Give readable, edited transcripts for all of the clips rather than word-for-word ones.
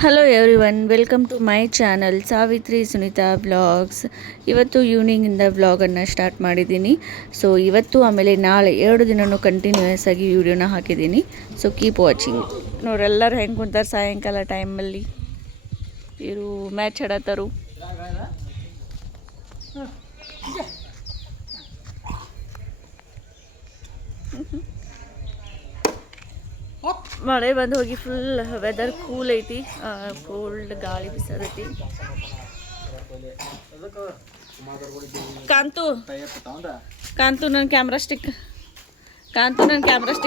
Hello everyone, welcome to my channel Savitri Sunita vlogs. ಇವತ್ತು ಈವ್ನಿಂಗಿಂದ ವ್ಲಾಗನ್ನು start ಮಾಡಿದ್ದೀನಿ. ಸೊ ಇವತ್ತು ಆಮೇಲೆ ನಾಳೆ 2 ದಿನವೂ ಕಂಟಿನ್ಯೂಯಸ್ ಆಗಿ ವಿಡಿಯೋನ ಹಾಕಿದ್ದೀನಿ. So keep watching. ನೋಡ್ರೆಲ್ಲರೂ ಹೆಂಗೆ ಕುಂತಾರೆ ಸಾಯಂಕಾಲ ಟೈಮಲ್ಲಿ. ಇವರು ಮ್ಯಾಚ್ ಆಡತ್ತಾರು. ಮಳೆ ಬಂದು ಹೋಗಿ ಫುಲ್ ವೆದರ್ ಕೂಲ್ ಐತಿ. ಕೋಲ್ಡ್ ಗಾಳಿ ಬಿಸದೈತಿ. ಕಾಂತು ನನ್ನ ಕ್ಯಾಮ್ರಾ ಸ್ಟಿಕ್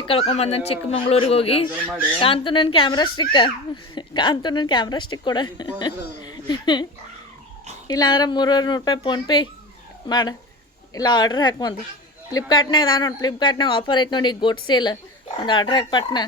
ಕಳ್ಕೊಂಬಂದು ನಾನು ಚಿಕ್ಕಮಂಗ್ಳೂರಿಗೆ ಹೋಗಿ ಕಾಂತು ನನ್ನ ಕ್ಯಾಮ್ರಾ ಸ್ಟಿಕ್ ಕೊಡ. ಇಲ್ಲಾಂದ್ರೆ 300 ರೂಪಾಯಿ ಫೋನ್ಪೇ ಮಾಡ, ಇಲ್ಲ ಆರ್ಡ್ರ್ ಹಾಕಿ. ಒಂದು ಫ್ಲಿಪ್ಕಾರ್ಟ್ನಾಗ ನೋಡಿ, ಫ್ಲಿಪ್ಕಾರ್ಟ್ನಾಗ ಆಫರ್ ಐತೆ ನೋಡಿ, ಗೋಟ್ ಸೇಲ್. ಒಂದು ಆರ್ಡ್ರ್ ಹಾಕಿ ಪಟ್ನ.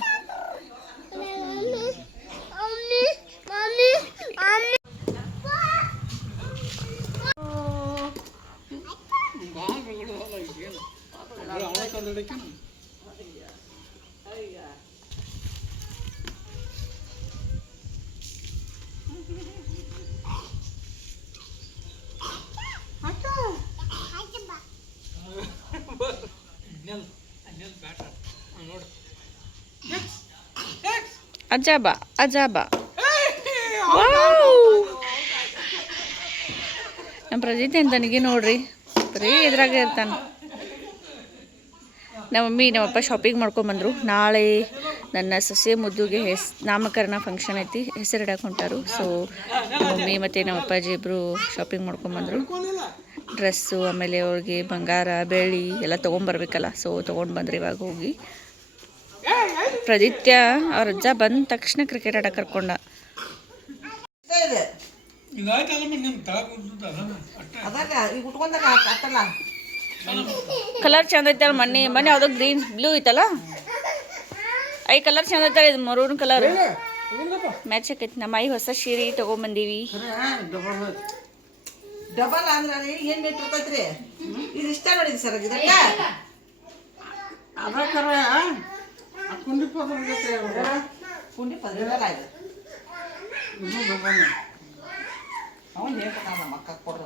ಅಜಾಬಾ ನಮ್ಮ ಪ್ರಜಿತ್ ಅಂತನಿಗೆ ನೋಡ್ರಿ, ಬರೀ ಇದ್ರಾಗ ಇರ್ತಾನೆ. ನಮ್ಮ ಮಮ್ಮಿ ನಮ್ಮಪ್ಪ ಶಾಪಿಂಗ್ ಮಾಡ್ಕೊಂಬಂದರು. ನಾಳೆ ನನ್ನ ಸೊಸೆ ಮುದ್ದುಗೆ ನಾಮಕರಣ ಫಂಕ್ಷನ್ ಐತಿ, ಹೆಸರಿಡಕ್ಕೆ ಹೊಂಟಾರು. ಸೊ ನಮ್ಮ ಮಮ್ಮಿ ಮತ್ತು ನಮ್ಮ ಅಪ್ಪಾಜಿ ಇಬ್ಬರು ಶಾಪಿಂಗ್ ಮಾಡ್ಕೊಂಬಂದರು. ಡ್ರೆಸ್ಸು, ಆಮೇಲೆ ಅವ್ರಿಗೆ ಬಂಗಾರ ಬೆಳ್ಳಿ ಎಲ್ಲ ತೊಗೊಂಬರ್ಬೇಕಲ್ಲ. ಸೊ ತೊಗೊಂಡು ಬಂದ್ರಿ ಇವಾಗ ಹೋಗಿ. ಪ್ರದಿತ್ಯ ಅವ್ರ ಅಜ್ಜ ಬಂದ ತಕ್ಷಣ ಕ್ರಿಕೆಟ್ ಆಡಕ್ಕೆ ಕರ್ಕೊಂಡ. ಕಲರ್ ಚಂದ ಐತಲ್ಲ, ಮನೆ ಯಾವುದೋ ಗ್ರೀನ್ ಬ್ಲೂ ಐತಲ್ಲ, ಐ ಕಲರ್ ಚಂದ ಐತಲ್ಲ. ಇದು ಮರೂನ್ ಕಲರ್ ಮ್ಯಾಚ್ ಆಕೈತಿ. ನಮ್ಮ ಐ ಹೊಸ ಸೀರೆ ತೊಗೊಂಬಂದೀವಿ. ಡಬಲ್ ಅಂದ್ರೆ ಏನ್ ಬೇಕಿರ್ತೈತ್ರಿ? ಇದು ಇಷ್ಟ ನೋಡಿ ಸರ್, ಇದಕ್ಕ ಪುಂಡಿ ಪದ್ರಲ್ಲ ಇದು. ಅವನು ಹೇಳ್ತಾನ ಮಕ್ಕ ಕೊಡ್ರ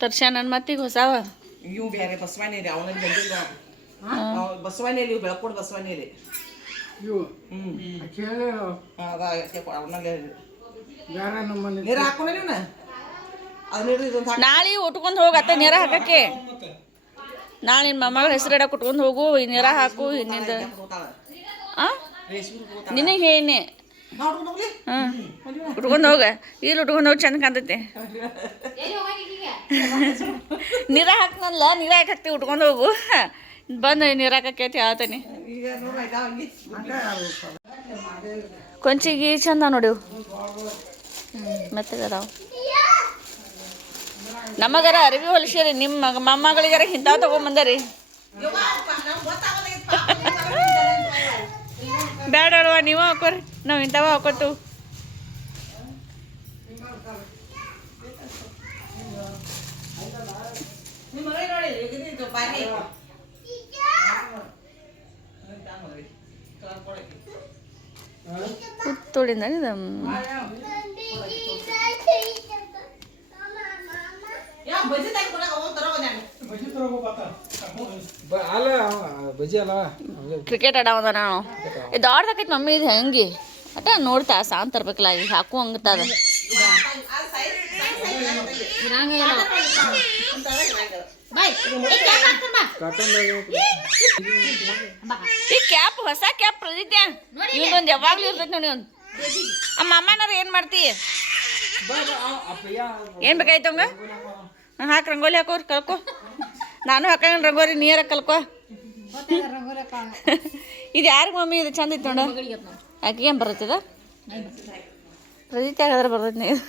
ತರ್ಷ ನನ್ನ ಮತ್ತಿಗೆ ಹೊಸಾವ ಇವು ಬೇರೆ ಬಸವನೇರಿ. ಅವನಲ್ಲಿ ಬಂದಿಲ್ಲ ಬಸವನೇಲಿ, ಇವು ಬೆಳಕೋಡು ಬಸವನೇಲಿ ಇವು. ಅವನಲ್ಲಿ ನೀರು ಹಾಕೊಂಡ ನೀನು ನಾಳೆ ಉಟ್ಕೊಂಡು ಹೋಗತ್ತೆ ನೀರ ಹಾಕಕ್ಕೆ. ನಾಳೆ ನಿನ್ನ ಮೊಮ್ಮಗಳ ಹೆಸರು ಇಡಕ್ಕೆ ಉಟ್ಕೊಂಡು ಹೋಗು, ನೀರ ಹಾಕು. ನಿಂದ ನಿನಗೆ ಏನೇ ಹಾಂ ಉಟ್ಕೊಂಡು ಹೋಗ. ಇಲ್ಲಿ ಉಟ್ಕೊಂಡು ಹೋಗಿ ಚಂದ ಕಾಣ್ತೈತೆ. ನೀರ ಹಾಕ್ನಲ್ಲ, ನೀರ ಯಾಕೆ ಹಾಕ್ತಿ? ಉಟ್ಕೊಂಡು ಹೋಗು. ಬಂದು ನೀರು ಹಾಕಕ್ಕೆ ಹೇಳ್ತೇನೆ. ಕೊಂಚಿಗೆ ಚಂದ ನೋಡಿ ಮತ್ತೆ ಅದಾವ. ನಮಗಾರ ಅರಿವಿ ಹೊಲಿಸಿರಿ, ನಿಮ್ಮ ಮೊಮ್ಮಗಳಿಗಾರ ಇಂಥವು ತೊಗೊಂಬಂದರಿ. ಬೇಡ ಅಲ್ವಾ, ನೀವು ಹಾಕೋರಿ, ನಾವು ಇಂಥವ ಹಾಕೋತು. ಪುತ್ತೂಳಿಂದ ಕ್ರಿಕೆಟ್ ಆಡೋದ. ನಾವು ಇದು ಆಡ್ದಕೈತಿ ಮಮ್ಮಿ. ಇದು ಹೆಂಗೆ ಅಟ ನೋಡ್ತಾ ಸಾಂಗ್ ತರ್ಬೇಕಲ್ಲ, ಈಗ ಹಾಕು ಹಂಗತ್ತದ. ಈ ಕ್ಯಾಪ್ ಹೊಸ ಕ್ಯಾಪ್ ಪ್ರದಿತ್ಯ, ಇವೊಂದು ಯಾವಾಗ್ಲೂ ಇರ್ತೈತಿ ನೋಡಿ. ಒಂದು ಅಮ್ಮ ಅಮ್ಮನಾರ ಏನು ಮಾಡ್ತಿ? ಏನು ಬೇಕಾಯ್ತಂಗ? ಹಾಕಿ ರಂಗೋಲಿ ಹಾಕೋರಿ, ಕಲ್ಕೊ. ನಾನು ಹಾಕ ರಂಗೋಲಿ, ನೀರ ಕಲ್ಕೊ. ಇದು ಯಾರಿಗೆ ಮಮ್ಮಿ? ಇದು ಚಂದ ಐತಿ ನೋಡ. ಆಕೆ ಏನು ಬರ್ತದ? ಪ್ರದೀತ ಯಾವ್ದಾರ ಬರ್ತೈತಿ ನೀರು.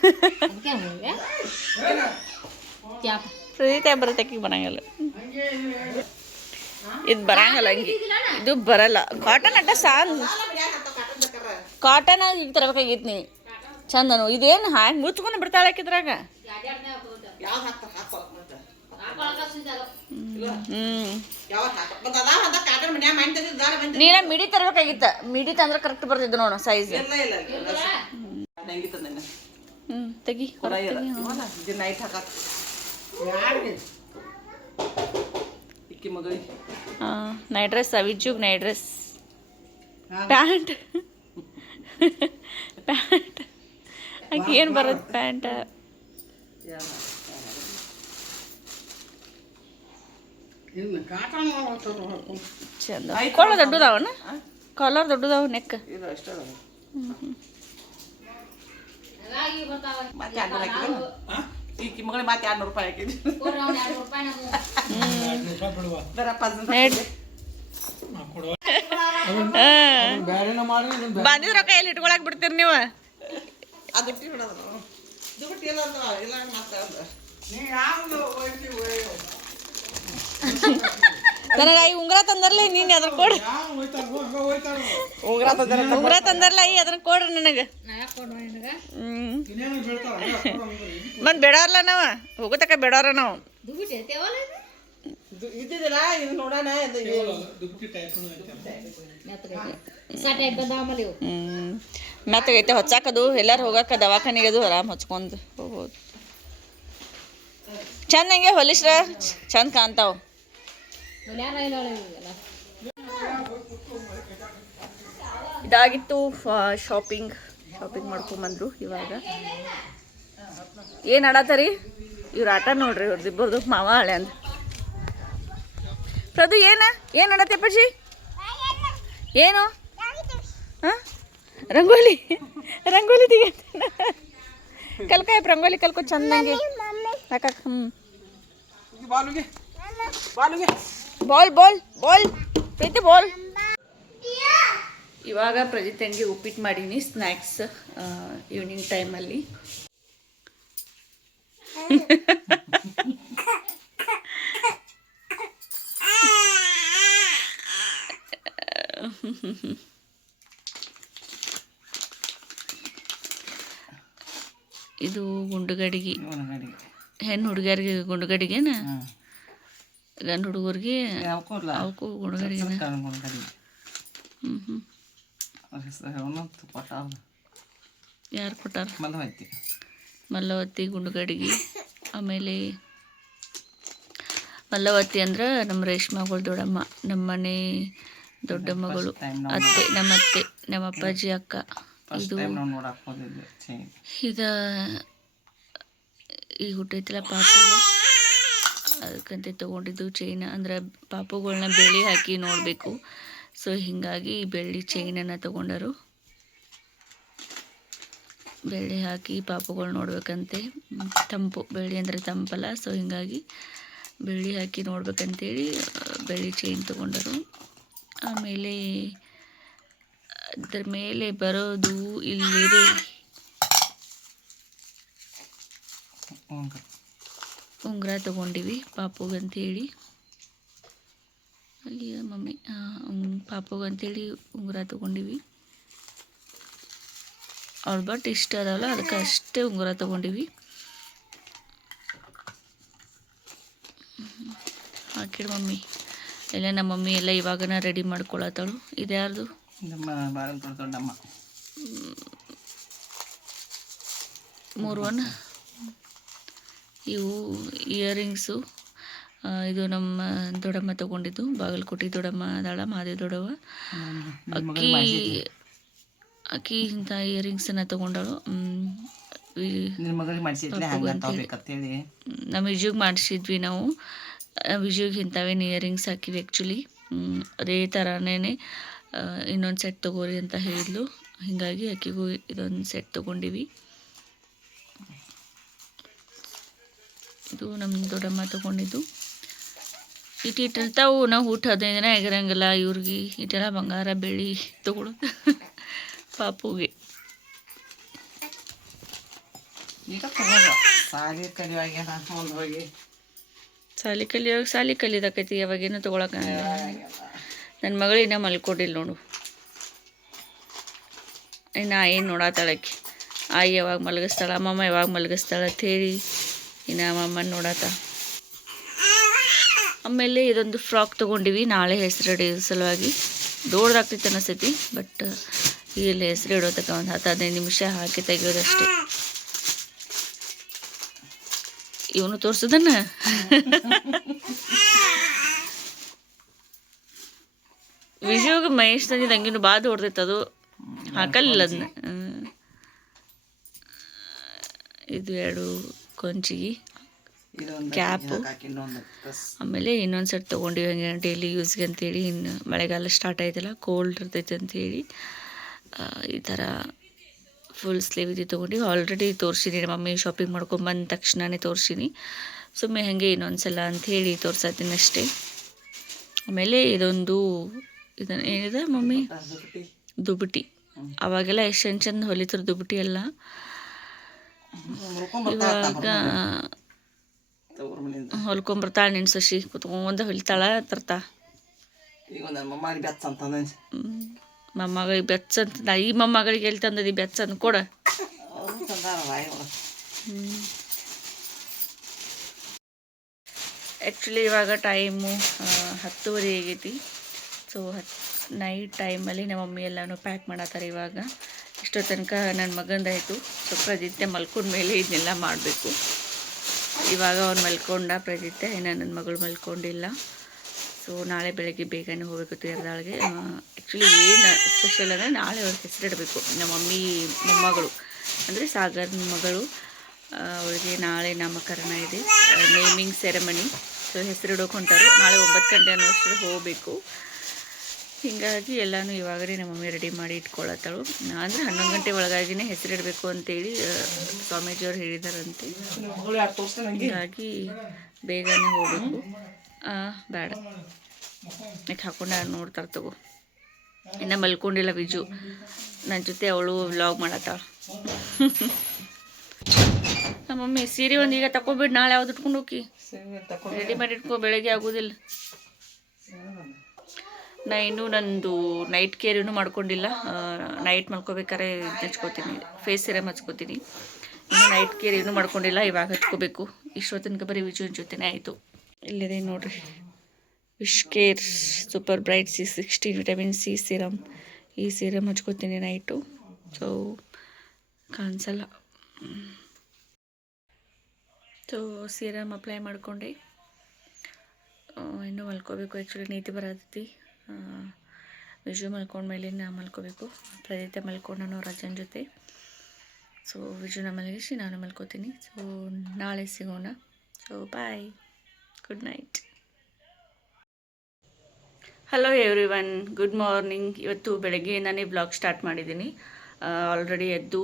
ಪ್ರದೀತ ಬರುತ್ತೆ, ಆಕಿಗೆ ಬರಂಗಿಲ್ಲ. ಇದು ಬರಂಗಲ್ಲ, ಹಂಗೆ ಇದು ಬರಲ್ಲ. ಕಾಟನ್ ಅಟ್ಟ ಸಾಂಗ್ ಕಾಟನ್ ಈಗ ತರಬೇಕಾಗಿತ್ತು ನೀ ಚಂದನು. ಇದೇನು ಹಾಕಿ ಮುಚ್ಕೊಂಡು ಬಿಡ್ತಾಳೆ ಹಾಕಿದ್ರಾಗ. ಯಾವ ಮತ್ತೆ ಅದಾವ ಅದ ಕಾಟನ್ ಮನ್ಯಾಗ ಮಾಡಿ ತಂದಿದ್ದಾರ ಬಂದ ನೀನ ಮಿಡಿ ತರಬೇಕಾಗಿತ್ತ ಮಿಡಿ ತಂದ್ರೆ ಕರೆಕ್ಟ್ ಬರ್ತಿದ್ದು ನೋಡು ಸೈಜ್ ಇಲ್ಲ ಇಲ್ಲ ಹೆಂಗಿತ್ತ ನನ್ನ ತೆಗಿ ಕೊಡ ಇಲ್ಲ ಇದು ನೈಟ್ ಹಾಕಕ್ ಯಾರಿಗೆ ಇಕ್ಕಿ ಮಗಳಿಗೆ ನೈಟ್ ಡ್ರೆಸ್ ವಿಜ್ಜುಗ್ ನೈಟ್ ಡ್ರೆಸ್ ಪ್ಯಾಂಟ್ ಪ್ಯಾಂಟ್ ಆಕೆ ಏನು ಬರುತ್ತೆ ಪ್ಯಾಂಟ್ ಚಂದ ಕೊಳ್ಳ ದೊಡ್ಡದಾವನ ಕಾಲರ್ ದೊಡ್ಡದಾವ ನೆಕ್ ಇದು ಅಷ್ಟ ಮತ್ತೆ 200 ಹಾಕಿದ್ರು ಈ ಮಗಳಿಗೆ ಮತ್ತೆ 200 ರೂಪಾಯಿ ಹಾಕಿದ್ವಿ ಬಂದಿದ್ ರೊಕ್ಕ ಎಲ್ಲಿ ಇಟ್ಕೊಳಕ್ ಬಿಡ್ತೀರಿ ನೀವು ಅದು ಬಿಟ್ಟು ಬಿಡೋದು ಇದು ಬಿಟ್ಟು ಇಲ್ಲ ಅಂತ ಇಲ್ಲ ಮಾತಾಡ್ದ ನನಗ ಈ ಉಂಗ್ರ ತಂದರ್ಲ ನೀನ್ ಅದ್ರ ಕೊಡ್ರಿ ಉಂಗ್ರ ತಂದರ್ಲ ಈ ಅದನ್ನ ಕೊಡ್ರಿ ನನಗ ಬಂದ್ ಬೇಡಾರ್ಲ ನಾವ ಹೋಗತಕ್ಕ ಬೇಡಾರ ನಾವು ಇದ್ದಿದ್ದಿಲ್ಲ ಇದು ನೋಡೋಣ ಮೆತ್ತಗೈತೆ ಹೊಚ್ಚಾಕದು ಎಲ್ಲಾರು ಹೋಗಾಕ ದವಾಖಾನಿಗೆ ಅದು ಆರಾಮ್ ಹೊಚ್ಕೊಂಡು ಹೋಗ್ಬೋದು ಚಂದ ಹಂಗೆ ಹೊಲಿಸ್ರ ಚಂದ ಕಾಣ್ತಾವ ಇದಾಗಿತ್ತು ಶಾಪಿಂಗ್ ಮಾಡ್ಕೊಂಬಂದ್ರು ಇವಾಗ ಏನು ಆಡತ್ತರಿ ಇವ್ರ ಆಟ ನೋಡ್ರಿ ಇವ್ರದ್ದಿಬ್ಬರದು ಮಾವ ಹಳೆ ಅಂದ ಪ್ರದು ಏನು ಆಡತ್ತೆ ಪಜಿ ಏನು ಹಾಂ ರಂಗೋಲಿ ತೆಗಿ ಕಲ್ಕಾಯ ರಂಗೋಲಿ ಕಲ್ಕೊ ಚಂದಂಗೆ ಹಾಕ ಬಾಲ್ ಪ್ರೀತಿ ಬಾಲ್ ಇವಾಗ ಪ್ರಜಿತನಿಗೆ ಉಪ್ಪಿಟ್ಟು ಮಾಡೀನಿ ಸ್ನ್ಯಾಕ್ಸ್ ಈವ್ನಿಂಗ್ ಟೈಮಲ್ಲಿ ಇದು ಗುಂಡುಗಡಿಗೆ ಹೆಣ್ಣು ಹುಡುಗಿಯರಿಗೆ ಗುಂಡುಗಡಿಗೆನ ಗಂಡು ಹುಡುಗರಿಗೆ ಅವಕ್ಕೂ ಗುಂಡುಗಡಿಗೆನ ಯಾರು ಕೊಟ್ಟಾರ ಮಲ್ಲವತ್ತಿ ಗುಂಡುಗಡಿಗೆ ಆಮೇಲೆ ಮಲ್ಲವತ್ತಿ ಅಂದ್ರೆ ನಮ್ಮ ರೇಷ್ಮಾಗಳು ದೊಡ್ಡಮ್ಮ ನಮ್ಮ ಮನೆ ದೊಡ್ಡ ಮಗಳು ಅತ್ತೆ ನಮ್ಮ ಅಪ್ಪಾಜಿ ಅಕ್ಕ ಇದು ಈಗ ಈಗ ಹುಟ್ಟೈತಿಲ್ಲ ಪಾಪುಗ ಅದಕ್ಕಂತೆ ತೊಗೊಂಡಿದ್ದು ಚೈನ ಅಂದ್ರೆ ಪಾಪುಗಳನ್ನ ಬೆಳ್ಳಿ ಹಾಕಿ ನೋಡಬೇಕು ಸೊ ಹೀಗಾಗಿ ಬೆಳ್ಳಿ ಚೈನನ್ನು ತೊಗೊಂಡರು ಬೆಳ್ಳಿ ಹಾಕಿ ಪಾಪುಗಳು ನೋಡ್ಬೇಕಂತೆ ತಂಪು ಬೆಳ್ಳಿ ಅಂದರೆ ತಂಪಲ್ಲ ಸೊ ಹೀಗಾಗಿ ಬೆಳ್ಳಿ ಹಾಕಿ ನೋಡ್ಬೇಕಂತೇಳಿ ಬೆಳ್ಳಿ ಚೈನ್ ತೊಗೊಂಡರು ಆಮೇಲೆ ಅದ್ರ ಮೇಲೆ ಬರೋದು ಇಲ್ಲಿದೆ ಉಂಗುರ ತೊಗೊಂಡಿವಿ ಪಾಪುಗಂತೇಳಿ ಅಲ್ಲಿ ಮಮ್ಮಿ ಪಾಪುಗಂತೇಳಿ ಉಂಗುರ ತೊಗೊಂಡಿವಿ ಅವ್ರ ಬಟ್ ಇಷ್ಟ ಅದಾವಲ್ಲ ಅದಕ್ಕೆ ಅಷ್ಟೇ ಉಂಗುರ ತೊಗೊಂಡಿವಿ ಹಾಕಿಡು ಮಮ್ಮಿ ಎಲ್ಲ ನಮ್ಮ ಮಮ್ಮಿ ಎಲ್ಲ ಇವಾಗನ ರೆಡಿ ಮಾಡ್ಕೊಳತ್ತಳು ಇದು ಯಾರ್ದು ದೊಡ್ಡಮ್ಮ ಮೂರುವನ್ನ ಇವು ಇಯರಿಂಗ್ಸು ಇದು ನಮ್ಮ ದೊಡ್ಡಮ್ಮ ತೊಗೊಂಡಿದ್ದು ಬಾಗಲಕೋಟೆ ದೊಡ್ಡಮ್ಮ ಅದಾಳ ಮಾದೇವಿ ದೊಡ್ಡವ ಅಕ್ಕಿ ಇಂಥ ಇಯರಿಂಗ್ಸನ್ನು ತೊಗೊಂಡಳು ನಮ್ಮ ವಿಜುಗೆ ಮಾಡಿಸಿದ್ವಿ ನಾವು ವಿಜುಗೆ ಇಂಥವೇನು ಇಯರಿಂಗ್ಸ್ ಹಾಕಿವಿ ಆ್ಯಕ್ಚುಲಿ ಅದೇ ಥರನೇ ಇನ್ನೊಂದು ಸೆಟ್ ತೊಗೋರಿ ಅಂತ ಹೇಳಿದ್ಲು ಹೀಗಾಗಿ ಆಕೆಗೂ ಇದೊಂದು ಸೆಟ್ ತೊಗೊಂಡಿವಿ ಇದು ನಮ್ಮ ದೊಡ್ಡಮ್ಮ ತೊಗೊಂಡಿದ್ದು ಇಟ್ಟಿರ್ತಾವು ನಾವು ಊಟ 15 ದಿನ ಆಗಿರಂಗಿಲ್ಲ ಇವ್ರಿಗೆ ಇಟ್ಟೆಲ್ಲ ಬಂಗಾರ ಬೆಳ್ಳಿ ತೊಗೊಳೋದು ಪಾಪುಗೆ ಸಾಲಿ ಕಲಿಯೋದಕ್ಕೈತಿ ಯಾವಾಗೇನು ತೊಗೊಳಕ ನನ್ನ ಮಗಳು ಇನ್ನೂ ಮಲ್ಕೊಂಡಿಲ್ಲ ನೋಡು ಇನ್ನು ಏನು ನೋಡತ್ತಾಳಕ್ಕೆ ಆಯಿ ಯಾವಾಗ ಮಲಗಿಸ್ತಾಳ ಅಮ್ಮಮ್ಮ ಯಾವಾಗ ಮಲಗಿಸ್ತಾಳ ಅಂತ ಹೇಳಿ ಇನ್ನು ಅಮ್ಮಮ್ಮನ ನೋಡತ್ತ ಆಮೇಲೆ ಇದೊಂದು ಫ್ರಾಕ್ ತೊಗೊಂಡಿವಿ ನಾಳೆ ಹೆಸರಿಡೋ ಸಲುವಾಗಿ. ದೊಡ್ಡದಾಗ್ತೈತೆ ಅನಿಸ್ತೈತಿ, ಬಟ್ ಇಲ್ಲಿ ಹೆಸರು ಇಡೋತಕ್ಕ ಒಂದು 10-15 ನಿಮಿಷ ಹಾಕಿ ತೆಗಿಯೋದಷ್ಟೇ. ಇವನು ತೋರ್ಸೋದನ್ನ ವಿಜಯೋಗ ಮಹೇಶ್ ತಂದಿದ್ದು ಹಂಗಿನೂ ಭಾಳ ದೊಡ್ಡದೈತೆ, ಅದು ಹಾಕಲಿಲ್ಲ ಅದನ್ನ. ಇದು 2 ಕೊಂಚಿಗೆ ಕ್ಯಾಪು, ಆಮೇಲೆ ಇನ್ನೊಂದು ಸೆಟ್ ತೊಗೊಂಡಿವಿ ಹಂಗೆ ಡೈಲಿ ಯೂಸ್ಗೆ ಅಂತೇಳಿ. ಇನ್ನು ಮಳೆಗಾಲ ಸ್ಟಾರ್ಟ್ ಆಯ್ತಲ್ಲ, ಕೋಲ್ಡ್ ಇರ್ತೈತೆ ಅಂಥೇಳಿ ಈ ಥರ ಫುಲ್ ಸ್ಲೀವ್ ಇದು ತೊಗೊಂಡಿವಿ. ಆಲ್ರೆಡಿ ತೋರಿಸಿನಿ, ನಮ್ಮ ಮಮ್ಮಿ ಶಾಪಿಂಗ್ ಮಾಡ್ಕೊಂಬಂದ ತಕ್ಷಣವೇ ತೋರಿಸಿನಿ. ಸುಮ್ಮನೆ ಹಾಗೆ ಇನ್ನೊಂದು ಸಲ ಅಂಥೇಳಿ ತೋರ್ಸತ್ತೀನಿ ಅಷ್ಟೇ. ಆಮೇಲೆ ಇದೊಂದು ಇದನ್ನು ಏನಿದೆ ಮಮ್ಮಿ, ದುಬುಟಿ. ಅವಾಗೆಲ್ಲ ಎಷ್ಟು ಚಂದ ಹೊಲಿತಾರೆ ದುಬುಟಿ ಎಲ್ಲ. ಇವಾಗ ಹೊಲ್ಕೊಂಬರ್ತಾಳೆ ನಿನ್ನ ಸೊಸಿ, ಕುತ್ಕೊಂಡ ಹೊಲಿತಾಳ ತರ್ತಾ. ಮೊಮ್ಮಗಳಿಗೆ ಬೆಚ್ಚ ಅಂತ, ಈ ಮೊಮ್ಮಗಳಿಗೆ ಎಲ್ಲಿ ತಂದದಿ ಬೆಚ್ಚ ಅಂದ್ ಕೊಡ. ಆ್ಯಕ್ಚುಲಿ ಇವಾಗ ಟೈಮು 10:30 ಆಗೈತಿ. ಸೊ ನೈಟ್ ಟೈಮಲ್ಲಿ ನಮ್ಮ ಮಮ್ಮಿ ಎಲ್ಲನೂ ಪ್ಯಾಕ್ ಮಾಡತ್ತಾರೆ ಇವಾಗ. ಇಷ್ಟೋ ತನಕ ನನ್ನ ಮಗಂದಾಯಿತು. ಸೊ ಪ್ರಜಿತ್ತೆ ಮಲ್ಕೊಂಡ ಮೇಲೆ ಇದನ್ನೆಲ್ಲ ಮಾಡಬೇಕು. ಇವಾಗ ಅವ್ನು ಮಲ್ಕೊಂಡ ಪ್ರಜಿತ್ತೆ, ಇನ್ನು ನನ್ನ ಮಗಳು ಮಲ್ಕೊಂಡಿಲ್ಲ. ಸೊ ನಾಳೆ ಬೆಳಗ್ಗೆ ಬೇಗನೆ ಹೋಗಬೇಕು ತೀರ್ದಾಳಿಗೆ. ಆ್ಯಕ್ಚುಲಿ ಏನು ಸ್ಪೆಷಲ್ ಅಂದರೆ ನಾಳೆ ಅವ್ರಿಗೆ ಹೆಸರಿಡಬೇಕು. ನಮ್ಮ ಮಮ್ಮಿ ಮೊಮ್ಮಗಳು ಅಂದರೆ ಸಾಗರ್ನ ಮಗಳು, ಅವಳಿಗೆ ನಾಳೆ ನಾಮಕರಣ ಇದೆ, ನೇಮಿಂಗ್ ಸೆರೆಮನಿ. ಸೊ ಹೆಸರಿಡೋಕೆ ಹೊಂಟಾರು. ನಾಳೆ 9 ಗಂಟೆ ಅನ್ನೋಷ್ಟು ಹೋಗಬೇಕು. ಹೀಗಾಗಿ ಎಲ್ಲನೂ ಇವಾಗಲೇ ನಮ್ಮ ಮಮ್ಮಿ ರೆಡಿ ಮಾಡಿ ಇಟ್ಕೊಳತ್ತಾಳು. ಅಂದರೆ 11 ಗಂಟೆ ಒಳಗಾಗಿನೇ ಹೆಸರಿಡಬೇಕು ಅಂತೇಳಿ ಸ್ವಾಮೀಜಿಯವ್ರು ಹೇಳಿದಾರಂತೆ. ಹೀಗಾಗಿ ಬೇಗನೆ ಹೋಗಬೇಕು. ಬೇಡ ಯಾಕೆ ಹಾಕೊಂಡು ನೋಡ್ತಾರೆ ತಗೋ. ಇನ್ನು ಮಲ್ಕೊಂಡಿಲ್ಲ ವಿಜು, ನನ್ನ ಜೊತೆ ಅವಳು ವ್ಲಾಗ್ ಮಾಡತ್ತಾಳ. ನಮ್ಮ ಮಮ್ಮಿ ಸೀರೆ ಒಂದು ಈಗ ತಗೊಬಿಟ್ಟು ನಾಳೆ ಯಾವ್ದು ಇಟ್ಕೊಂಡು ಹೋಗಿ ರೆಡಿ ಮಾಡಿ ಇಟ್ಕೊ, ಬೆಳಗ್ಗೆ ಆಗೋದಿಲ್ಲ. ನಾ ಇನ್ನೂ ನಂದು ನೈಟ್ ಕೇರ್ ಇನ್ನೂ ಮಾಡ್ಕೊಂಡಿಲ್ಲ. ನೈಟ್ ಮಲ್ಕೋಬೇಕಾದ್ರೆ ಹಚ್ಕೋತೀನಿ, ಫೇಸ್ ಸಿರಮ್ ಹಚ್ಕೋತೀನಿ. ಇನ್ನೂ ನೈಟ್ ಕೇರ್ ಇನ್ನೂ ಮಾಡ್ಕೊಂಡಿಲ್ಲ, ಇವಾಗ ಹಚ್ಕೋಬೇಕು. ಇಷ್ಟೊತ್ತು ತನಕ ಬರೀ ವಿಜುವಿನ ಜೊತೆನೇ ಆಯಿತು. ಇಲ್ಲಿದೆ ನೋಡಿರಿ, wish care super bright C60 vitamin C serum. ಈ ಸಿರಮ್ ಹಚ್ಕೋತೀನಿ ನೈಟು. ಸೊ ಕಾಣಿಸಲ್ಲ. ಸೊ ಸಿರಮ್ ಅಪ್ಲೈ ಮಾಡಿಕೊಂಡೆ. ಇನ್ನೂ ಮಲ್ಕೋಬೇಕು. ಆ್ಯಕ್ಚುಲಿ ನೀತಿ ಬರತೈತಿ. ವಿಜು ಮಲ್ಕೊಂಡ್ಮೇಲೆ ನಾ ಮಲ್ಕೋಬೇಕು. ಪ್ರದೀತ ಮಲ್ಕೊಂಡು ರಜನ್ ಜೊತೆ. ಸೊ ವಿಜುನ ಮಲಗಿಸಿ ನಾನು ಮಲ್ಕೋತೀನಿ. ಸೊ ನಾಳೆ ಸಿಗೋಣ. So bye, good night. Hello everyone, good morning. ಇವತ್ತು ಬೆಳಗ್ಗೆ ನಾನೇ ಬ್ಲಾಗ್ ಸ್ಟಾರ್ಟ್ ಮಾಡಿದ್ದೀನಿ. ಆಲ್ರೆಡಿ ಎದ್ದು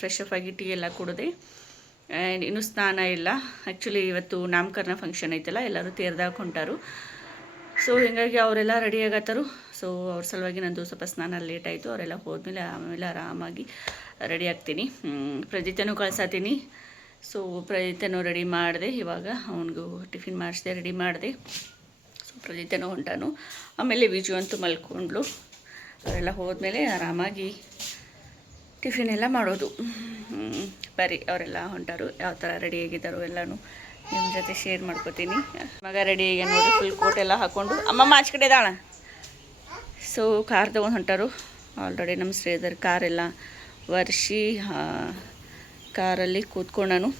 ಫ್ರೆಶ್ ಅಪ್ ಆಗಿ ಟೀ ಎಲ್ಲ ಕುಡಿದೆ. ಆ್ಯಂಡ್ ಇನ್ನೂ ಸ್ನಾನ ಇಲ್ಲ. ಆ್ಯಕ್ಚುಲಿ ಇವತ್ತು ನಾಮಕರಣ ಫಂಕ್ಷನ್ ಐತಲ್ಲ, ಎಲ್ಲರೂ ತೀರ್ದಾಗ ಹೊಂಟಾರು. ಸೊ ಹೀಗಾಗಿ ಅವರೆಲ್ಲ ರೆಡಿ ಆಗತ್ತಾರು. ಸೊ ಅವ್ರ ಸಲುವಾಗಿ ನಂದು ಸ್ವಲ್ಪ ಸ್ನಾನ ಲೇಟ್ ಆಯಿತು. ಅವರೆಲ್ಲ ಹೋದ್ಮೇಲೆ ಆಮೇಲೆ ಆರಾಮಾಗಿ ರೆಡಿ ಆಗ್ತೀನಿ. ಪ್ರಜಿತನೂ ಕಳ್ಸಾತೀನಿ. ಸೊ ಪ್ರಜಿತನೂ ರೆಡಿ ಮಾಡಿದೆ. ಇವಾಗ ಅವನಿಗೂ ಟಿಫಿನ್ ಮಾಡಿಸಿದೆ, ರೆಡಿ ಮಾಡಿದೆ. ಸೊ ಪ್ರಜಿತನೂ ಹೊಂಟಾನು. ಆಮೇಲೆ ವಿಜು ಅಂತೂ ಮಲ್ಕೊಂಡ್ಲು. ಅವರೆಲ್ಲ ಹೋದ್ಮೇಲೆ ಆರಾಮಾಗಿ ಟಿಫಿನ್ ಎಲ್ಲ ಮಾಡೋದು. ಬರೀ ಅವರೆಲ್ಲ ಹೊಂಟಾರು, ಯಾವ ಥರ ರೆಡಿಯಾಗಿದ್ದಾರೋ ಎಲ್ಲನೂ ನಿಮ್ಮ ಜೊತೆ ಶೇರ್ ಮಾಡ್ಕೋತೀನಿ. ಮಗ ರೆಡಿಯಾಗಿ ನೋಡಿ, ಫುಲ್ ಕೋಟ್ ಎಲ್ಲ ಹಾಕ್ಕೊಂಡು. ಅಮ್ಮಮ್ಮ ಆಚೆ ಕಡೆ ಇದ್ದಾಳ. ಸೊ ಕಾರ್ ತೊಗೊಂಡು ಹೊಂಟಾರು. ಆಲ್ರೆಡಿ ನಮ್ಮ ಶ್ರೀಧರ್ ಕಾರೆಲ್ಲ ವರ್ಷಿ ಕಾರಲ್ಲಿ ಕೂತ್ಕೊಂಡನು.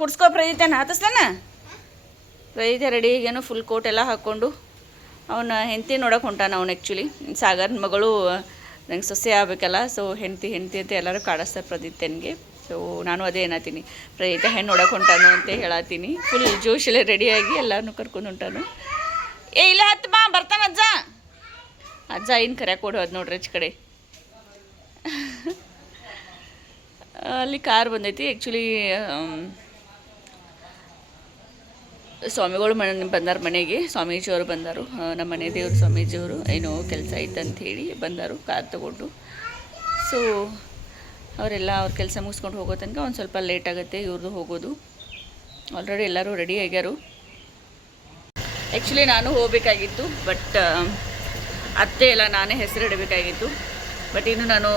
ಕುಡ್ಸ್ಕೊ ಪ್ರಜಿತನ ಹತ್ತಿಸ್ತಾನ. ಪ್ರಜಿತ ರೆಡಿಯಾಗೇನು ಫುಲ್ ಕೋಟ್ ಎಲ್ಲ ಹಾಕ್ಕೊಂಡು ಅವನ ಹೆಂಡತಿ ನೋಡೋಕೆ ಹೊಂಟಾನ. ಅವನು ಆ್ಯಕ್ಚುಲಿ ಸಾಗರ್ನ ಮಗಳು ನಂಗೆ ಸೊಸೆ ಆಗಬೇಕಲ್ಲ. ಸೊ ಹೆಂಡತಿ ಅಂತ ಎಲ್ಲರೂ ಕಾಡಿಸ್ತಾರೆ ಪ್ರದೀತನಿಗೆ. ಸೊ ನಾನು ಅದೇ ಏನತ್ತೀನಿ, ಪ್ರದೀತ ಹೆಣ್ಣು ನೋಡೋಕೆ ಹೊಂಟಾನು ಅಂತ ಹೇಳತ್ತೀನಿ. ಫುಲ್ ಜೋಶಲ್ಲೇ ರೆಡಿಯಾಗಿ ಎಲ್ಲರೂ ಕರ್ಕೊಂಡು ಹೊಂಟಾನು. ಇಲ್ಲ ಹತ್ತು ಬಾ, ಬರ್ತಾನ ಅಜ್ಜ. ಅಜ್ಜ ಇನ್ನು ಕರೆಯಾಕೆ ಕೊಡು ಅದು ನೋಡ್ರಿ ಆಚೆ ಕಡೆ. ಅಲ್ಲಿ ಕಾರ್ ಬಂದೈತಿ. ಆ್ಯಕ್ಚುಲಿ ಸ್ವಾಮಿಗಳು ಬಂದಾರ ಮನೆಗೆ. ಸ್ವಾಮೀಜಿಯವರು ಬಂದರು. ನಮ್ಮ ಮನೆ ದೇವರು ಸ್ವಾಮೀಜಿಯವರು ಏನೋ ಕೆಲಸ ಐತಂಥೇಳಿ ಬಂದರು ಕಾರ್ ತೊಗೊಂಡು. ಸೊ ಅವರೆಲ್ಲ ಅವ್ರ ಕೆಲಸ ಮುಗಿಸ್ಕೊಂಡು ಹೋಗೋ ತನಕ ಒಂದು ಸ್ವಲ್ಪ ಲೇಟ್ ಆಗುತ್ತೆ ಇವ್ರದ್ದು ಹೋಗೋದು. ಆಲ್ರೆಡಿ ಎಲ್ಲರೂ ರೆಡಿ ಆಗ್ಯಾರು. ಆ್ಯಕ್ಚುಲಿ ನಾನು ಹೋಗಬೇಕಾಗಿತ್ತು, ಬಟ್ ಅತ್ತೆ ಎಲ್ಲ ನಾನೇ ಹೆಸರಿಡಬೇಕಾಗಿತ್ತು. ಬಟ್ ಇನ್ನು ನಾನು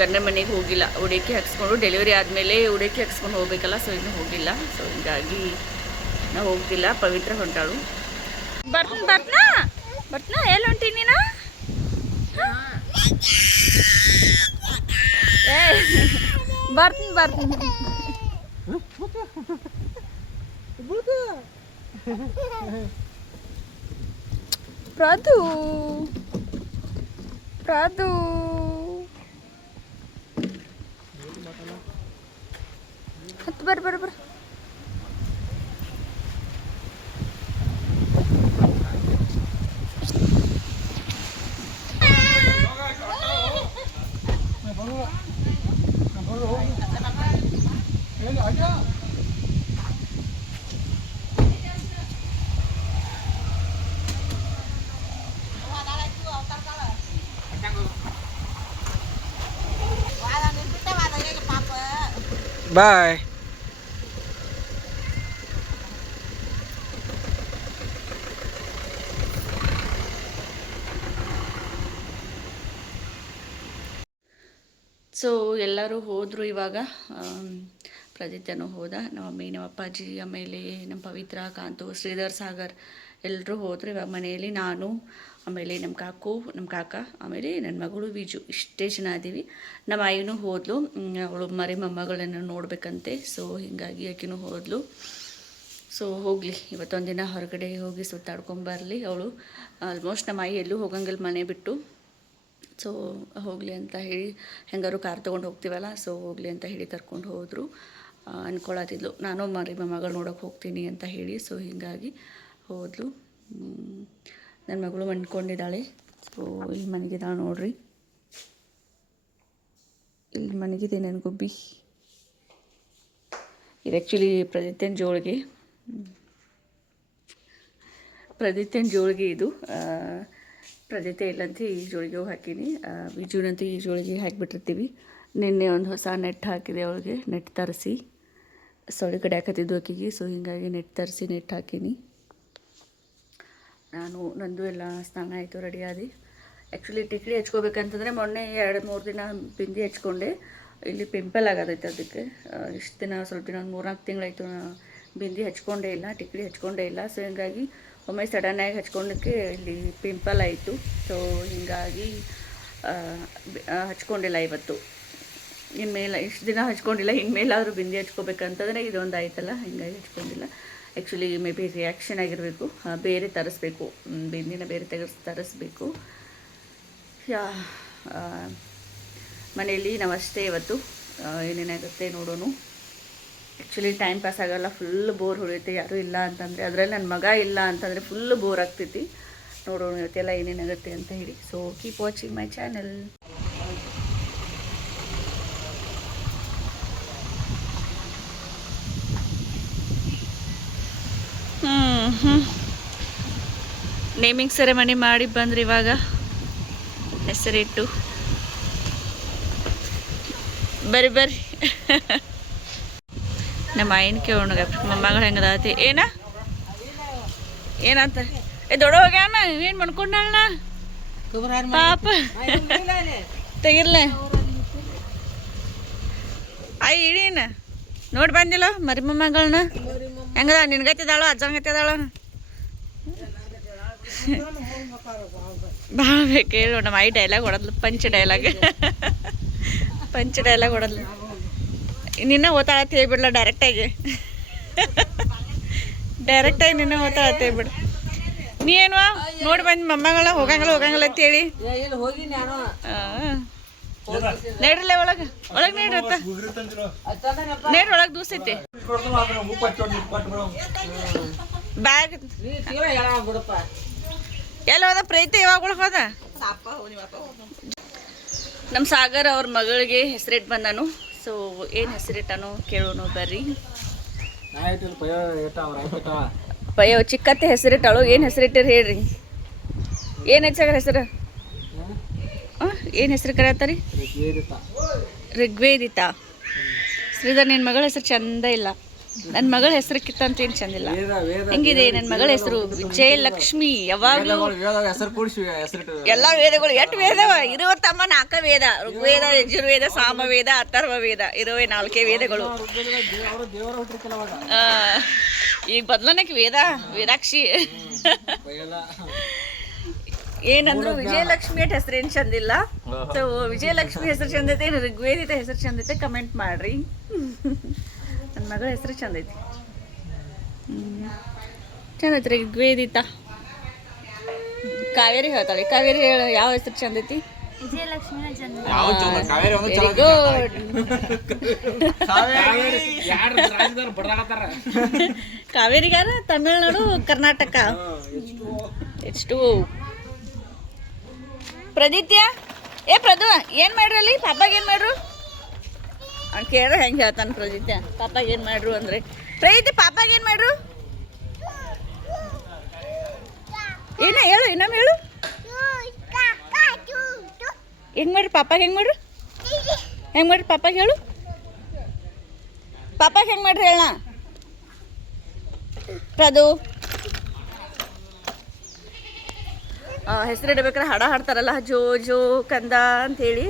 ಗಂಡನ ಮನೆಗೆ ಹೋಗಿಲ್ಲ. ಉಡೇಕಿ ಹಾಕ್ಸ್ಕೊಂಡು ಡೆಲಿವರಿ ಆದಮೇಲೆ ಉಡೇಕಿ ಹಾಕ್ಸ್ಕೊಂಡು ಹೋಗಬೇಕಲ್ಲ. ಸೊ ಇನ್ನೂ ಹೋಗಿಲ್ಲ. ಸೊ ಹೀಗಾಗಿ ನಾವು ಹೋಗ್ತಿಲ್ಲ. ಪವಿತ್ರ ಹೊಂಟಾಳು. ಬರ್ತ್ನಾ ಎಲ್ಲಿ ಹೊಂಟಿ ನೀನು ಬರ್ತೀನಿ ಪ್ರಾದು ಹತ್ತು ಬರ್ರಿ ಬಾಯ್. ಸೊ ಎಲ್ಲರೂ ಹೋದರು ಇವಾಗ. ಪ್ರದಿತ್ಯನೂ ಹೋದ, ನಮ್ಮ ಮಮ್ಮಿ, ನಮ್ಮ ಅಪ್ಪಾಜಿ, ಆಮೇಲೆ ನಮ್ಮ ಪವಿತ್ರ, ಕಾಂತು, ಶ್ರೀಧರ್, ಸಾಗರ್ ಎಲ್ಲರೂ ಹೋದರು. ಇವಾಗ ಮನೆಯಲ್ಲಿ ನಾನು, ಆಮೇಲೆ ನಮ್ಮ ಕಾಕ, ಆಮೇಲೆ ನನ್ನ ಮಗಳು ವಿಜು, ಇಷ್ಟೇ ಜನ ಇದ್ದೀವಿ. ನಮ್ಮ ಆಯಿನೂ ಹೋದ್ಲು, ಅವಳು ಮರಿ ಮೊಮ್ಮಗಳನ್ನು ನೋಡಬೇಕಂತೆ. ಸೊ ಹೀಗಾಗಿ ಆಕಿನೂ ಹೋದ್ಲು. ಸೊ ಹೋಗಲಿ, ಇವತ್ತೊಂದಿನ ಹೊರಗಡೆ ಹೋಗಿ ಸುತ್ತಾಡ್ಕೊಂಬರಲಿ ಅವಳು. ಆಲ್ಮೋಸ್ಟ್ ನಮ್ಮ ಆಯಿ ಎಲ್ಲೂ ಹೋಗಂಗಿಲ್ಲ ಮನೆ ಬಿಟ್ಟು. ಸೊ ಹೋಗಲಿ ಅಂತ ಹೇಳಿ, ಹೆಂಗಾರು ಕಾರ್ ತೊಗೊಂಡು ಹೋಗ್ತೀವಲ್ಲ, ಸೊ ಹೋಗಲಿ ಅಂತ ಹೇಳಿ ಕರ್ಕೊಂಡು ಹೋದರು. ಅಂದ್ಕೊಳತ್ತಿದ್ಲು ನಾನು ಮರಿ ಮೊಮ್ಮಗಳು ನೋಡೋಕೆ ಹೋಗ್ತೀನಿ ಅಂತ ಹೇಳಿ. ಸೊ ಹೀಗಾಗಿ ಹೋದ್ಲು. ನನ್ನ ಮಗಳು ಅಂದ್ಕೊಂಡಿದ್ದಾಳೆ. ಸೊ ಇಲ್ಲಿ ಮನೆಗಿದ್ದಾಳೆ ನೋಡ್ರಿ, ಇಲ್ಲಿ ಮನೆಗಿದೆ ನನ್ನ ಗುಬ್ಬಿ. ಇದು ಆ್ಯಕ್ಚುಲಿ ಪ್ರದಿತ್ಯನ ಜೋಳಿಗೆ ಇದು. ಪ್ರದಿತ್ಯ ಇಲ್ಲಂತ ಈ ಜೋಳಿಗೆ ಹಾಕೀನಿ, ವಿಜುನಂತೂ ಈ ಜೋಳಿಗೆ ಹಾಕಿಬಿಟ್ಟಿರ್ತೀವಿ. ನಿನ್ನೆ ಒಂದು ಹೊಸ ನೆಟ್ ಹಾಕಿದೆ ಅವಳಿಗೆ, ನೆಟ್ ತರಿಸಿ. ಸೊಳ್ಳೆ ಕಡೆ ಹಾಕತ್ತಿದ್ದು ಆಕಿಗೆ. ಸೊ ಹೀಗಾಗಿ ನೆಟ್ ತರಿಸಿ ನೆಟ್ ಹಾಕೀನಿ. ನಂದು ಎಲ್ಲ ಸ್ನಾನ ಆಯಿತು, ರೆಡಿ ಆದಿ. ಆ್ಯಕ್ಚುಲಿ ಟಿಕ್ಲಿ ಹಚ್ಕೋಬೇಕಂತಂದರೆ ಮೊನ್ನೆ 2-3 ದಿನ ಬಿಂದಿ ಹಚ್ಕೊಂಡೆ. ಇಲ್ಲಿ ಪಿಂಪಲ್ ಆಗೋದೈತೆ ಅದಕ್ಕೆ. ಇಷ್ಟು ದಿನ ಸ್ವಲ್ಪ ದಿನ ಒಂದು 3-4 ತಿಂಗಳಾಯಿತು ಬಿಂದಿ ಹಚ್ಕೊಂಡೇ ಇಲ್ಲ, ಟಿಕ್ಲಿ ಹಚ್ಕೊಂಡೇ ಇಲ್ಲ. ಸೊ ಹೀಗಾಗಿ ಒಮ್ಮೆ ಸಡನ್ನಾಗಿ ಹಚ್ಕೊಂಡಕ್ಕೆ ಇಲ್ಲಿ ಪಿಂಪಲ್ ಆಯಿತು. ಸೊ ಹೀಗಾಗಿ ಹಚ್ಕೊಂಡಿಲ್ಲ ಇವತ್ತು. ಇನ್ಮೇಲೆ ಇಷ್ಟು ದಿನ ಹಚ್ಕೊಂಡಿಲ್ಲ, ಇನ್ಮೇಲಾದರೂ ಬಿಂದಿ ಹಚ್ಕೋಬೇಕಂತಂದರೆ ಇದೊಂದು ಆಯ್ತಲ್ಲ, ಹೀಗಾಗಿ ಹಚ್ಕೊಂಡಿಲ್ಲ. ಆ್ಯಕ್ಚುಲಿ ಮೇ ಬಿ ರಿಯಾಕ್ಷನ್ ಆಗಿರಬೇಕು, ಬೇರೆ ತರಿಸ್ಬೇಕು, ಬಿಂದಿನ ಬೇರೆ ತರಿಸ್ಬೇಕು. ಮನೆಯಲ್ಲಿ ನಾವಷ್ಟೇ ಇವತ್ತು. ಏನೇನಾಗುತ್ತೆ ನೋಡೋಣ. ಆ್ಯಕ್ಚುಲಿ ಟೈಮ್ ಪಾಸ್ ಆಗೋಲ್ಲ, ಫುಲ್ ಬೋರ್ ಹೊಡೆಯುತ್ತೆ ಯಾರೂ ಇಲ್ಲ ಅಂತಂದರೆ. ಅದರಲ್ಲಿ ನನ್ನ ಮಗ ಇಲ್ಲ ಅಂತಂದರೆ ಫುಲ್ ಬೋರ್ ಆಗ್ತೈತಿ. ನೋಡೋಣ ಇವತ್ತೆಲ್ಲ ಏನೇನಾಗುತ್ತೆ ಅಂತ ಹೇಳಿ. So keep watching my channel. Naming ceremony ಮಾಡಿ ಬಂದ್ರಿ. ಇವಾಗ ಹೆಸರಿಟ್ಟು ಬರ್ರಿ ನಮ್ಮ ಆಯಿನ ಕೇಳೋಣ ಮೊಮ್ಮಗಳು ಹೆಂಗದಾತಿ ಏನಂತ ದೊಡ್ಡ ಹೋಗ್ಯಾನ, ಏನು ಮಾಡ್ಕೊಂಡಣ್ಣ ಪಾಪ ತೆಗಿರ್ಲ. ಆಯ್ ಇಡೀನ ನೋಡಿ ಬಂದಿಲ್ಲ ಮರಿ ಮೊಮ್ಮಗಳನ್ನ ಹೆಂಗದ, ನಿನ್ಗತ್ತಿದಾಳು ಅಜ್ಜಂಗತ್ತಿದಾಳು ಭಾಳ ಬೇಕು ಹೇಳು. ನಮ್ಮ ಆಯಿ ಡೈಲಾಗ್ ಹೊಡದ್ಲು, ಪಂಚ್ ಡೈಲಾಗ್ ಹೊಡದ್ಲು. ನಿನ್ನ ಓತಾಳತ್ತೆ ಹೇಳ್ಬಿಡ್ಲ ಡೈರೆಕ್ಟಾಗಿ ನಿನ್ನ ಓತಾಳತ್ತೆ ಹೇಳ್ಬಿಡು. ನೀ ಏನು ನೋಡಿ ಬಂದು ಮೊಮ್ಮಗಳ ಹೋಗಂಗಿಲ್ಲ ಅಂತೇಳಿ ನಡ್ರಲ್ಲ ಒಳಗೆ ನಡ್ರತ್ತ ನಡ್ರಿ, ಒಳಗೆ ದೂಸೈತಿ ಬ್ಯಾಗ್. ಎಲ್ಲ ಹೋದ ಪ್ರೀತಿ ಯಾವಾಗ ಹೋದ? ನಮ್ಮ ಸಾಗರ್ ಅವ್ರ ಮಗಳಿಗೆ ಹೆಸರಿಟ್ಟು ಬಂದಾನು. ಸೊ ಏನು ಹೆಸರಿಟ್ಟನು ಕೇಳೋಣ ಬರ್ರಿ. ಪಯ್ಯೋ ಚಿಕ್ಕತ್ತೆ ಹೆಸರಿಟ್ಟಳು. ಏನು ಹೆಸರಿಟ್ಟಿರಿ ಹೇಳ್ರಿ, ಏನು ಹೆಚ್ಚಾಗ್ರ ಹೆಸರು? ಏನು ಹೆಸರು ಕರೆಯತ್ತಾರೆ? ಋಗ್ವೇದಿತಾ. ಶ್ರೀಧರ್ ನಿನ್ನ ಮಗಳ ಹೆಸರು ಚಂದ ಇಲ್ಲ. ನನ್ನ ಮಗಳ ಹೆಸರಕ್ಕಿಂತ ಏನು ಚಂದಿಲ್ಲ. ಹೆಂಗಿದೆ ನನ್ನ ಮಗಳ ಹೆಸರು? ವಿಜಯಲಕ್ಷ್ಮಿ. ಯಾವಾಗಲೂ ಎಲ್ಲ ವೇದಗಳು ಎಷ್ಟು ವೇದವ ಇರುವತ್ತಮ್ಮ? 4 ವೇದ: ಋಗ್ವೇದ, ಯಜುರ್ವೇದ, ಸಾಮವೇದ, ಅಥರ್ವವೇದ. ಇರುವೆ 4 ವೇದಗಳು. ಈಗ ಬದ್ಲನಕ್ಕೆ ವೇದಾಕ್ಷಿ ಏನಂದ್ರು ವಿಜಯಲಕ್ಷ್ಮಿ ಅಟ್ ಹೆಸರೇನು ಚಂದಿಲ್ಲ. ಸೊ ವಿಜಯಲಕ್ಷ್ಮಿ ಹೆಸರು ಚಂದೈತೆ, ಋಗ್ವೇದಿತ ಹೆಸರು ಚಂದೈತೆ, ಕಮೆಂಟ್ ಮಾಡ್ರಿ. ನನ್ನ ಮಗಳ ಹೆಸರು ಚಂದೈತಿ, ಚಂದೈತಿ ಋಗ್ವೇದಿತ. ಕಾವೇರಿ ಹೇಳ್ತಾಳೆ. ಕಾವೇರಿ ಹೇಳ, ಯಾವ ಹೆಸರು ಚಂದೈತಿ? Very good. ಕಾವೇರಿಗಾರ ತಮಿಳ್ನಾಡು, ಕರ್ನಾಟಕ. ಎಷ್ಟು ಪ್ರದಿತ್ಯ ಪ್ರದು ಏನು ಮಾಡ್ರಿ ಅಲ್ಲಿ? ಪಾಪಾಗ ಏನು ಮಾಡ್ರು? ಅವ್ನು ಕೇಳ್ರೆ ಹೆಂಗೆ ಹೇಳ್ತಾನೆ ಪ್ರದಿತ್ಯ. ಪಾಪಾಗ ಏನು ಮಾಡ್ರು ಅಂದರೆ, ಪ್ರದಿತ್ಯ ಪಾಪಾಗ ಏನು ಮಾಡ್ರು? ಏನ ಹೇಳು, ಇನ್ನೊಮ್ಮೆ ಹೇಳು. ಹೆಂಗೆ ಮಾಡ್ರಿ ಪಾಪಾಗ? ಹೆಂಗೆ ಮಾಡ್ರು? ಹೆಂಗೆ ಮಾಡ್ರಿ ಪಾಪಾಗ ಹೇಳು. ಪಾಪಾಗ ಹೆಂಗೆ ಮಾಡ್ರಿ ಹೇಳ ಪ್ರದು. ಹೆಸರಿಡ್ಬೇಕಾರೆ ಹಾಡ ಹಾಡ್ತಾರಲ್ಲ, ಜೋ ಜೋ ಕಂದ ಅಂಥೇಳಿ,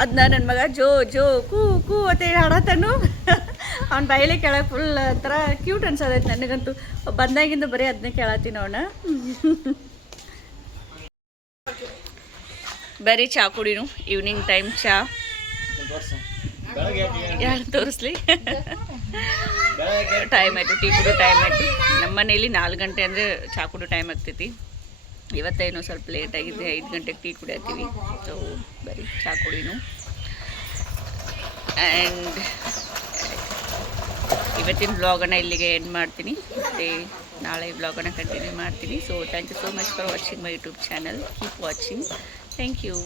ಅದನ್ನ ನನ್ನ ಮಗ ಜೋ ಜೋ ಕೂ ಕೂ ಅಂತೇಳಿ ಹಾಡತಾನು. ಅವ್ನ ಬಾಯಿಲೆ ಕೇಳಕ್ಕೆ ಫುಲ್ ಥರ ಕ್ಯೂಟ್ ಅನ್ಸೋದೈತೆ ನನಗಂತೂ. ಬಂದಾಗಿಂದ ಬರೀ ಅದನ್ನೇ ಕೇಳತ್ತೀನಿ ಅವನ. ಬರೀ ಚಾ ಕುಡಿನು, ಈವ್ನಿಂಗ್ ಟೈಮ್ ಚಾ. ಯಾರು ತೋರಿಸ್ಲಿ? ಟೈಮ್ ಆಯಿತು, ಟೀ ಕುಡೋ ಟೈಮ್ ಆಯಿತು. ನಮ್ಮ ಮನೇಲಿ 4 ಗಂಟೆ ಅಂದರೆ ಚಾ ಕುಡೋ ಟೈಮ್ ಆಗ್ತೈತಿ. ಇವತ್ತೇನೋ ಸ್ವಲ್ಪ ಲೇಟ್ ಆಗಿದೆ, 5 ಗಂಟೆಗೆ ಟೀ ಕುಡಿಯತ್ತೀವಿ. ಸೊ ಬರೀ ಚಾ ಕುಡಿನು. ಆ್ಯಂಡ್ ಇವತ್ತಿನ ವ್ಲಾಗನ್ನು ಇಲ್ಲಿಗೆ ಎಂಡ್ ಮಾಡ್ತೀನಿ. ಮತ್ತು ನಾಳೆ ವ್ಲಾಗನ್ನು ಕಂಟಿನ್ಯೂ ಮಾಡ್ತೀನಿ. So thank you so much for watching my YouTube channel. Keep watching. Thank you.